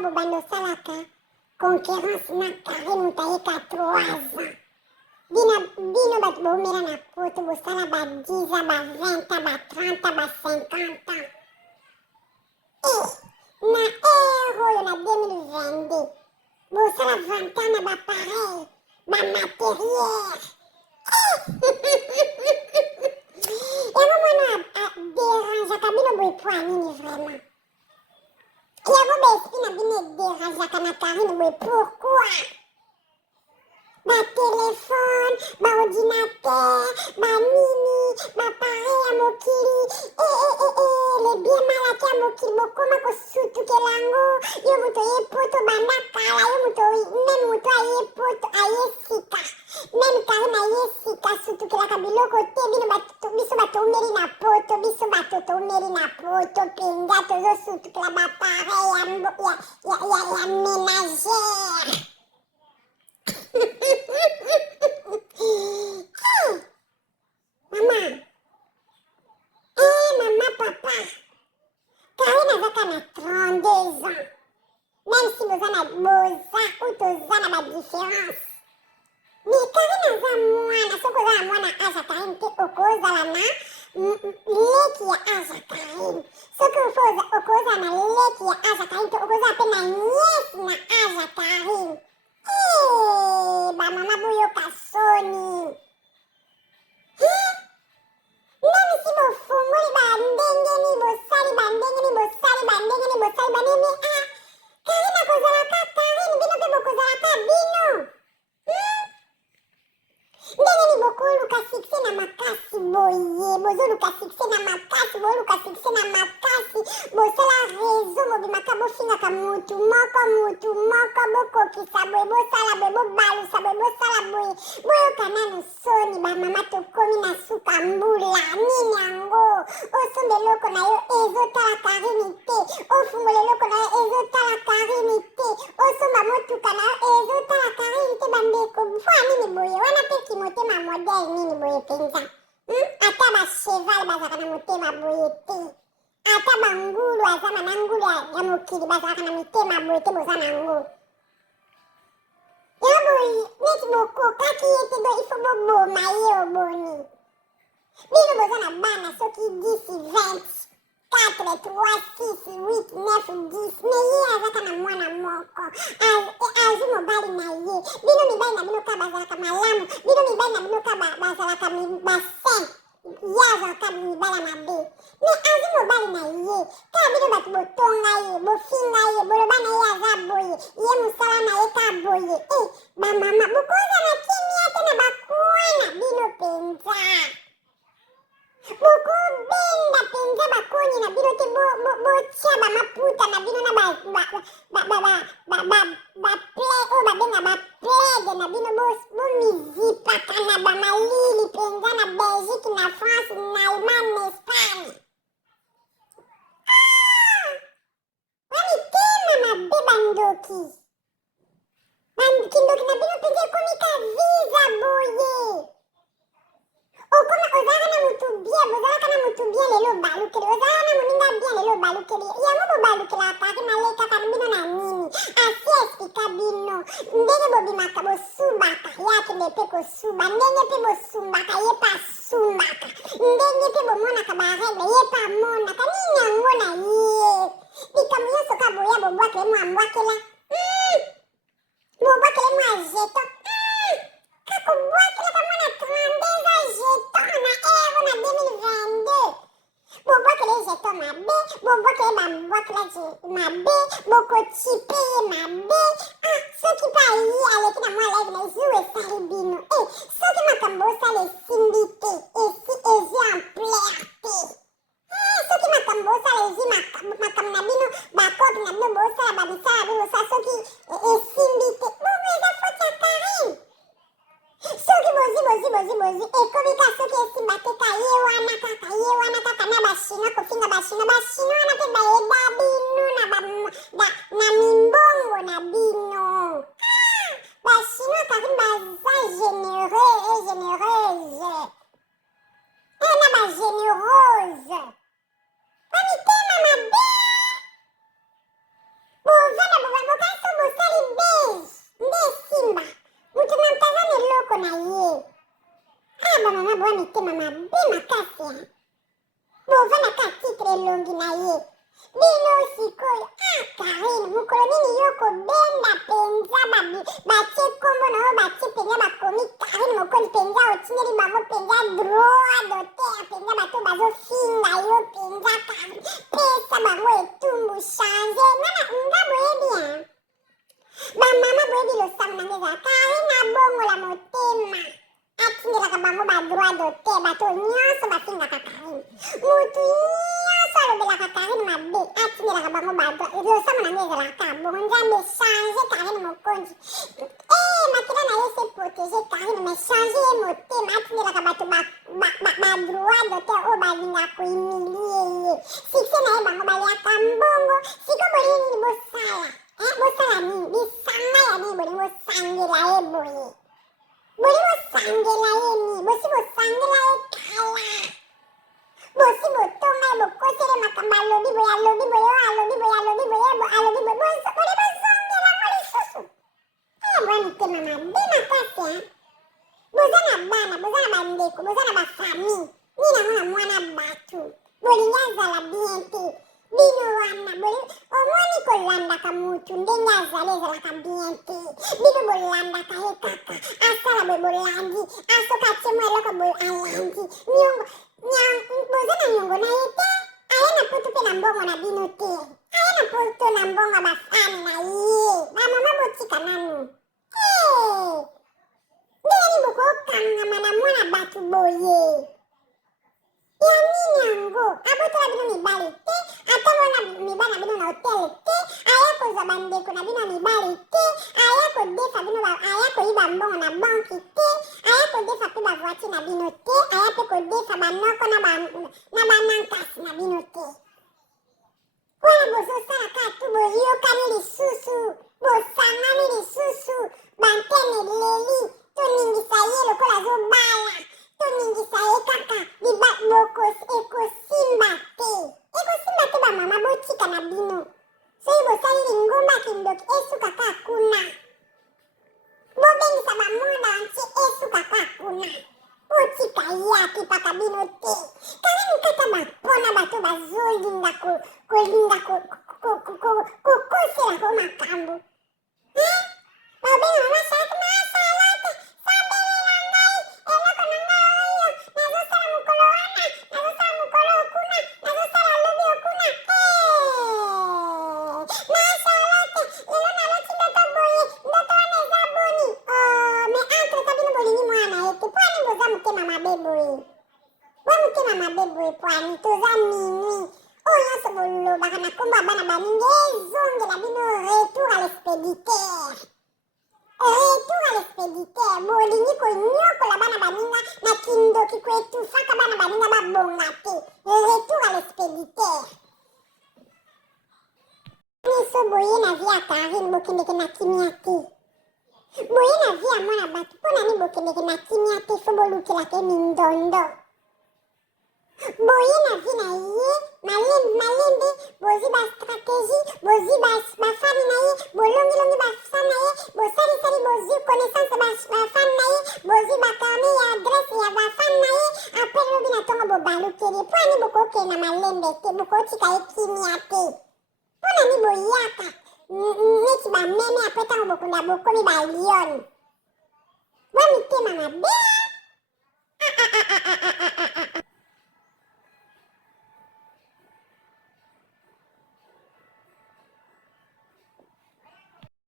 bobanda osalaka concurrence na Karine mutayeka 3 ans. Bino bato boumela na poto bosala ba 10 ans, ba 20 ans, ba 30 ans, ba 50 ans. Na ere oyo na 2022 bosala 20 ans na bapareil bamateriere. Yango mwana aderangeaka bino boye po anini vraiment. Yango baesprit na bino ederangeaka na Karine boye pourquoi? Batelefone, baordinateur, banini, bapareil ya mokili, le bien malaki ya mokili bokoma kosutukela yango. Yo moto ye poto banda kala, yo moto meme moto aye poto aye sika, meme Karine aye sika sutukelaka biloko te. Biso bato umeli na poto, biso bato toumeli na poto mpenza tozosutukela bapareil ya ménagère. Mama, papa, Karine azaka na 32 ans. Même si boza ou toza na badifférence. Mais Karine aza mwana, soki oza na mwana age ya Karine te okozala na leki ya age ya Karine. Soki okozala na leki ya age ya Karine te okozala mpe na niese na age ya Karine. Bamama boyoka soni. Nani si bofungoli bandengeni bosali bandengeni. Karine akozalaka Karine, bino mpe bokozalaka bino. Ndengeni bokoluka sukse na makasi boye, bozoluka sukse na makasi, boluka sukse na makasi, bosala réseau bobimaka bofingaka mutu moko bokokisa boye, bosala boye, bobalusa boye, bosala boye, boyoka nanu soni. Bamama tokomi na suka mbula nini yango. Osomba eloko na yo ezotala Karine te, ofungola eloko na yo ezotala Karine te, osomba motuka na yo ezotala Karine te. Bandeko mfwa nini boye wana pe motema modele nini boye penza. Ata bacheval bazalaka na motema boye te, ata bangulu azama na ngulu ya mokili bazalaka na mitema boye te. Boza nango yo boye neti bokokaki ye te, do ifo boboma ye oboni. Bino boza na bana soki 10 20 4 3 6 8 9 10, me ye azaka na mwana moko azwi mobali na ye. Bino mibali na bino ka bazalaka malamu, bino mibali na bino ka bazalaka basin, ye azalaka mibali ya mabe, me azwi mobali na ye. Kaka bino bato botonga ye, bofinga ye, boloba na ye aza boye, ye mosala na ye ka boye. Bamama bokoza na kimia te na bakwana bino penza. Bokobenda penza bakoni na bino te, botia bamaputa na bino na oyo babenga baplede na bino, bomizipaka na bamalili penza na Belgique, na France, na Allemagne, na Espagne. Bamitema mabe bandoki na bino penza ekomika visa boye. Ozalaka na mutu bien, bozalaka na mutu bien lelo balukeli, ozalaka na moninga bien lelo balukeli. Yango bobalukela Karine alekaka bino na nini? Asi esplika bino ndenge bobimaka bosubaka ye akende mpe kosuba, ndenge mpe bosumbaka ye mpe asumbaka, ndenge mpe bomonaka baregle ye mpe amonaka. Nini yango na ye? Likambo nyonso ka boya bobwakele mwa mbwakela, bobwakele mwa jeton, kakobwakelaka mwana 32 ans jeton na ero na 2022. Bobwakele jeton mabe, bobwakele bambwakela mabe, bokochipe ye mabe. Soki mpe ayi aleki na mwa live na ezu esali bino. Soki makambo osala esimbi te, ezi en plaire te. Soki makambo osala ezi makambo na bino, bakopi na bino bosala babisala bino osala soki esimbi te, bobo eza foti ya Karine. Soki bozi ekomika soki esimba te ka ye wana kaka na bashino kofinga bashino wana mpe bayeba bino na mimbongo na bino. Bashino Karine baza généreuse na bagénérose. Bamitema mabe bozana ye. Mama boa mitema mabe makasi ya. Bovana ka titre longi na ye. Bino sikoyo. Karine mukolo nini yoko benda penza batie kombo na yo batie penza bakomi Karine mokoli penza otineli bango penza droit d'auteur penza bato bazofinga yo penza Karine. Pesa bango etumbu change. Nana nga boyebi ya. Bamama boyebi losango nange ezala Karine abongola motema. Atindelaka bango badroit d'auteur bato nyonso bafingaka Karine. Mutu nyonso alobelaka Karine mabe atindelaka bango badroit losango nange ezalaka bongo nzambe change Karine mokonzi. Makila na ye se protege Karine me change ye motema atindelaka bato badroit d'auteur oyo balinga kohumilie ye. Sukse na ye bango baliaka mbongo siko bolingi nini bosala. Bosala nini bisanga ya nini bolingi bosangela ye boye. Bolingi bosangela ye nini bosi bosangela ye kala. Bosi botonga ye bokosele makambo alobi boye alobi boye alobi boye alobi boye alobi boye boli bozongela ngo lisusu. Boya mitema mabe makasi. Boza na bana boza na bandeko boza na bafamille nini nango na mwana bato bolingi azala bien te. Bino wana omoni kolandaka mutu ndenge azali ezalaka bien te. Bino bolandaka ye kaka asala boye bolandi asoki atiemo eloko boye alandi boza na niongo na ye te. Aye na poto mpe na mbongo na bino te. Aye na poto na mbongo ya bafane na ye. Bamama botika nanu ndenge nini bokokangama na mwana bato boye. Ya nini yango abotola bino mibali te atamona mibali na bino na hotel te aya kozwa bandeko na bino mibali te aya kodefa bino aya koyiba mbongo na banki te aya kodefa mpe bavoiture na bino te aya mpe kodefa banoko na banankasi na bino te. Wana bozosala kaka boyokani lisusu bosangani lisusu bantene leli toningisa ye lokola azobala toningisa ye kaka ekosimba te bamama botika na bino soki bosalili ngomba kindoki esuka kaka kuna bobengisa bamonda antie esuka kaka kuna botika ye akipaka bino te kaka mikata bapona bato bazolinga kolinga kokoselako makambo babenga mama salate sabelela ngai eloko na ngai oyo nazosala mokolo wana nazosala mokolo okuna nazosala lobi okuna masalate lelo naloti ndoto boye ndoto wana eza boni me entre ta bino bolingi mwana ye te poani boza motema mabe boye bwa motema mabe boye poani toza minui oyo nyonso bolobaka na nkombo ya bana baningi ezongela bino retour à l'expéditeur. Retour à l'expéditeur bolingi konyokola bana baninga na kindoki koetufaka bana baninga babonga te. Retour à l'expéditeur. Miso boye na vie ya Karine bokendeke na kimia te. Boye na vie ya mwana bato mpo nani bokendeke na kimia te fo bolukelaka ye mindondo. Boye na vie na ye malembe bozwi bastratégie bozwi bafani na ye bolongilongi bafani na ye bosalisali bozwi connaissance bafani na ye bozwi bakarne ya adresse ya bafani na ye apres lobi na ntongo bobalukeli mpo ani bokokende na malembe te bokotika ye kimia te mpo nani boyaka neti bameme apres ntango bokunda bokomi balion bwa mitema mabe